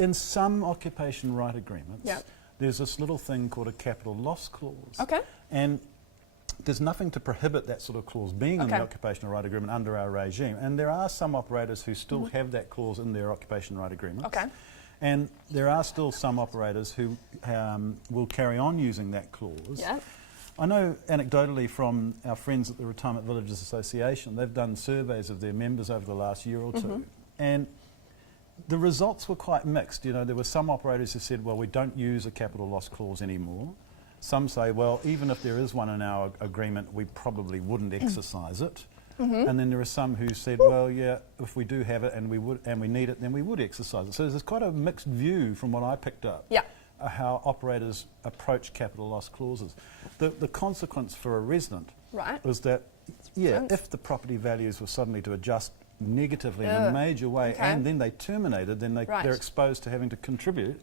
In some occupation right agreements, Yep. there's this little thing called a capital loss clause. Okay. And there's nothing to prohibit that sort of clause being in the Okay. occupational right agreement under our regime. And there are some operators who still have that clause in their occupation right agreements. Okay. And there are still some operators who will carry on using that clause. Yeah. I know anecdotally from our friends at the Retirement Villages Association, they've done surveys of their members over the last year or two, and the results were quite mixed. You know, there were some operators who said, well, we don't use a capital loss clause anymore. Some say, well, even if there is one in our agreement, we probably wouldn't exercise it. And then there are some who said, well, yeah, if we do have it and we need it, then we would exercise it. So there's quite a mixed view from what I picked up. Yeah. How operators approach capital loss clauses. The consequence for a resident Right. was that, yeah, if the property values were suddenly to adjust negatively in a major way and then they terminated, then they're exposed to having to contribute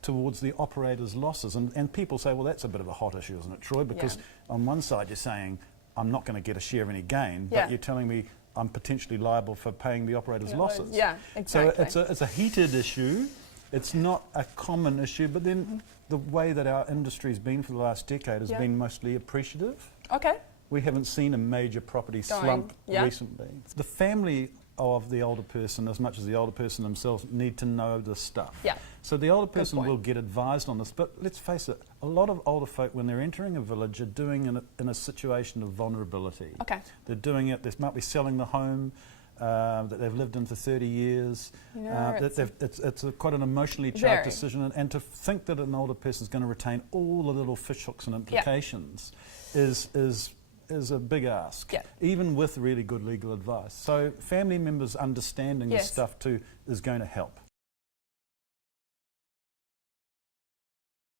towards the operator's losses. And people say, well, that's a bit of a hot issue, isn't it, Troy? Because on one side you're saying, I'm not going to get a share of any gain, but you're telling me I'm potentially liable for paying the operator's losses. Yeah, exactly. So it's a heated issue. It's not a common issue, but then the way that our industry's been for the last decade has been mostly appreciative. Okay. We haven't seen a major property slump recently. The family of the older person, as much as the older person themselves, need to know this stuff. Yeah. So the older person will get advised on this, but let's face it, a lot of older folk, when they're entering a village, are doing it in a situation of vulnerability. Okay. They're doing it, they might be selling the home that they've lived in for 30 years. It's quite an emotionally charged decision, and to think that an older person is going to retain all the little fishhooks and implications is a big ask, even with really good legal advice. So family members understanding this stuff too is going to help.